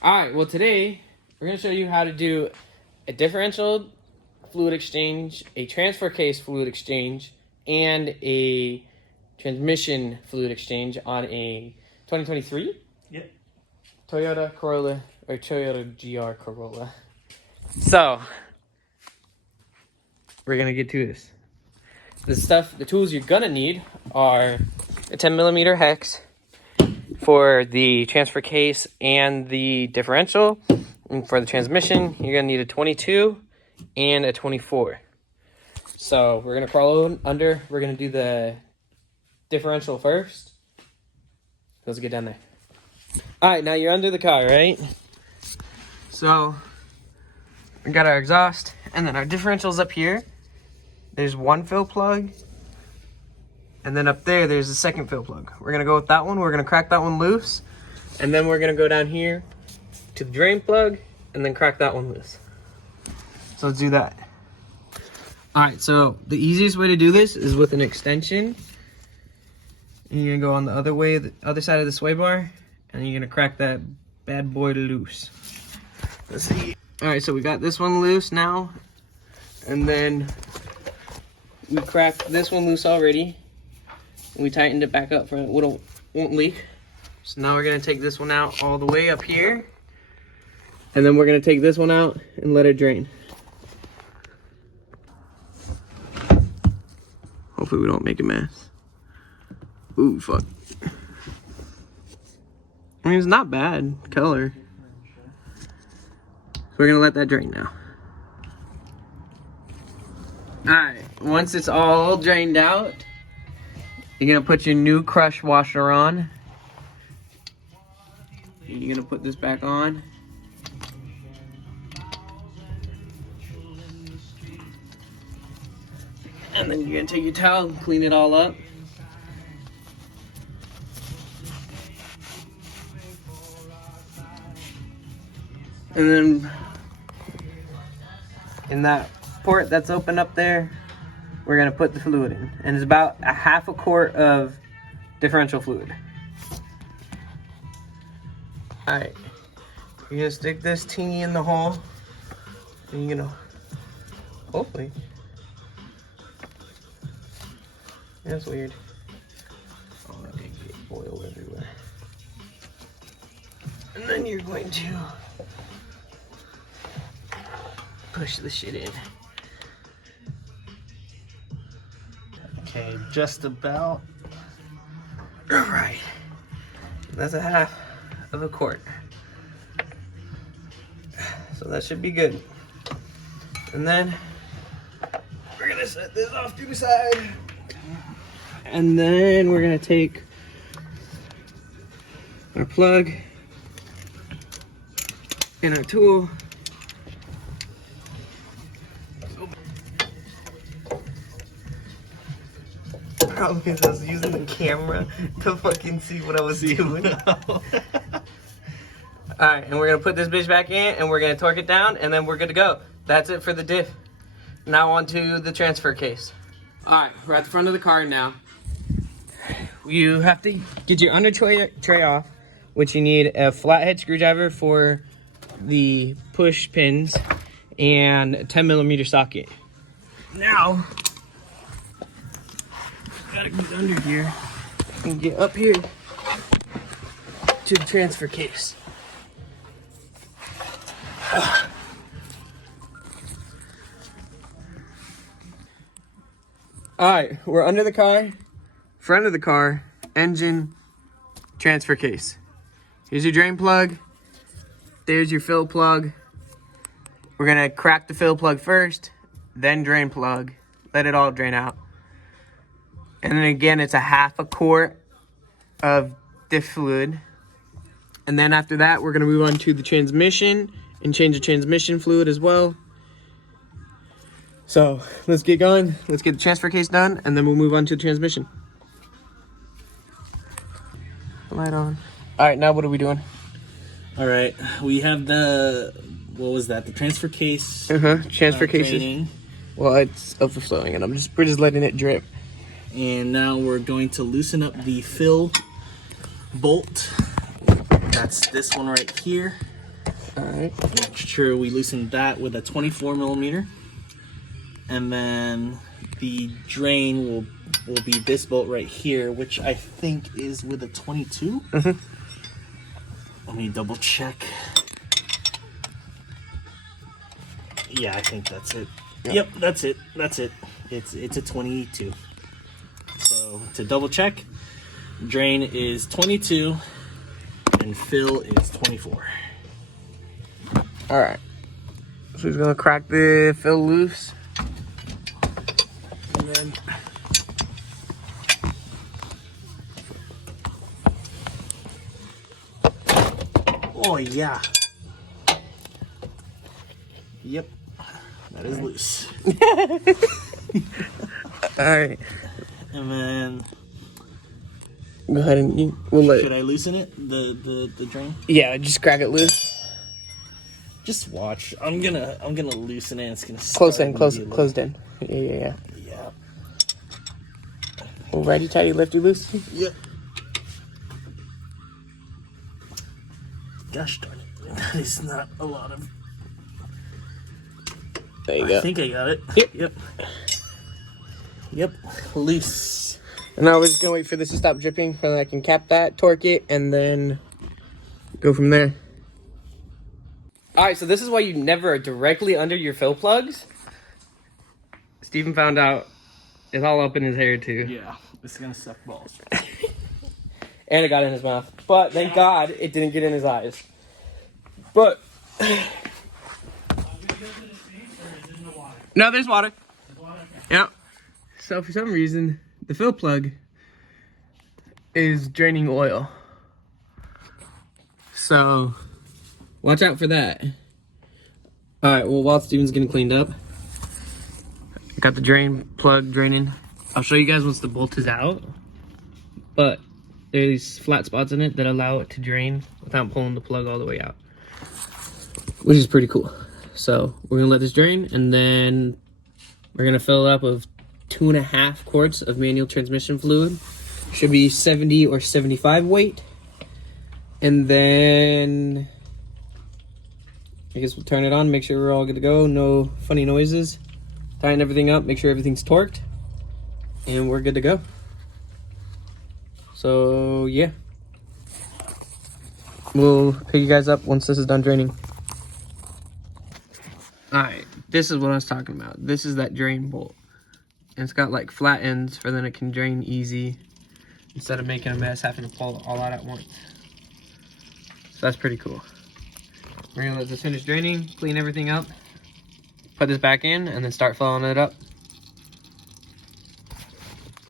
Alright, well today we're going to show you how to do a differential fluid exchange, a transfer case fluid exchange, and a transmission fluid exchange on a 2023 Yep. Toyota Corolla or Toyota GR Corolla. So, we're going to get to this. The tools you're going to need are a 10mm hex for the transfer case and the differential. And for the transmission, you're going to need a 22 and a 24. So we're going to crawl under. We're going to do the differential first. Let's get down there. All right, now you're under the car, right? So we got our exhaust, and then our differential's up here. There's one fill plug, and then up there, there's a second fill plug. We're gonna go with that one. We're gonna crack that one loose, and then we're gonna go down here to the drain plug, and then crack that one loose. So let's do that. All right, so the easiest way to do this is with an extension. And you're gonna go on the other way, the other side of the sway bar, and you're gonna crack that bad boy loose. Let's see. All right, so we got this one loose now, and then we cracked this one loose already. And we tightened it back up for it won't leak. So now we're gonna take this one out all the way up here, and then we're gonna take this one out and let it drain. Hopefully we don't make a mess. Ooh, fuck. I mean, it's not bad color. So we're gonna let that drain now. Alright, once it's all drained out, you're gonna put your new crush washer on. And you're gonna put this back on. And then you're gonna take your towel and clean it all up. And then in that port that's open up there, we're gonna put the fluid in. And it's about a half a quart of differential fluid. All right, you're gonna stick this teeny in the hole. And you're gonna, hopefully. That's weird. Oh, I did get oil everywhere. And then you're going to push the shit in. Okay, just about. All right. That's a half of a quart. So that should be good. And then we're gonna set this off to the side. And then we're gonna take our plug and our tool. Probably because I was using the camera to fucking see what I was doing. Alright, and we're gonna put this bitch back in and we're gonna torque it down and then we're good to go. That's it for the diff. Now on to the transfer case. Alright, we're at the front of the car now. You have to get your under tray off, which you need a flathead screwdriver for the push pins and a 10mm socket. Now, gotta get under here and get up here to the transfer case. Alright, we're under the car, front of the car, engine, transfer case. Here's your drain plug. There's your fill plug. We're gonna crack the fill plug first, then drain plug. Let it all drain out. And then again, it's a half a quart of diff fluid. And then after that, we're gonna move on to the transmission and change the transmission fluid as well. So let's get going. Let's get the transfer case done, and then we'll move on to the transmission. Light on. All right, now what are we doing? All right, we have the, what was that? The transfer case. Transfer case. Draining. Well, it's overflowing, and we're just letting it drip. And now we're going to loosen up the fill bolt. That's this one right here. All right. Make sure we loosen that with a 24 millimeter. And then the drain will be this bolt right here, which I think is with a 22. Mm-hmm. Let me double check. Yeah, I think that's it. Yep, that's it. That's it. It's a 22. So to double check, drain is 22 and fill is 24. All right. So he's gonna crack the fill loose. And then oh yeah. Yep. That is loose. All right. And then Go ahead and we'll let should I loosen it? The drain? Yeah, just crack it loose. Just watch. I'm gonna loosen it. It's gonna Closed in. Yeah. Yeah. Well, righty tighty, lefty loosey. Yep. Gosh darn it. That is not a lot of. There you go. I think I got it. Yep. Yep. Loose. And now we're just gonna wait for this to stop dripping, so that I can cap that, torque it, and then go from there. All right, so this is why you never are directly under your fill plugs. Steven found out it's all up in his hair too. Yeah. It's gonna suck balls. And it got in his mouth. But thank God it didn't get in his eyes. But no, there's water. Yep. So for some reason, the fill plug is draining oil. So watch out for that. All right. Well, while Steven's getting cleaned up, I got the drain plug draining. I'll show you guys once the bolt is out. But there's flat spots in it that allow it to drain without pulling the plug all the way out, which is pretty cool. So we're gonna let this drain, and then we're gonna fill it up with 2.5 quarts of manual transmission fluid. Should be 70 or 75 weight. And then I guess we'll turn it on, make sure we're all good to go. No funny noises. Tighten everything up, make sure everything's torqued, and we're good to go. So yeah, we'll pick you guys up once this is done draining. All right, this is what I was talking about. This is that drain bolt, and it's got like flat ends for then it can drain easy instead of making a mess, having to pull it all out at once. So that's pretty cool. We're gonna let this finish draining, clean everything up, put this back in, and then start filling it up.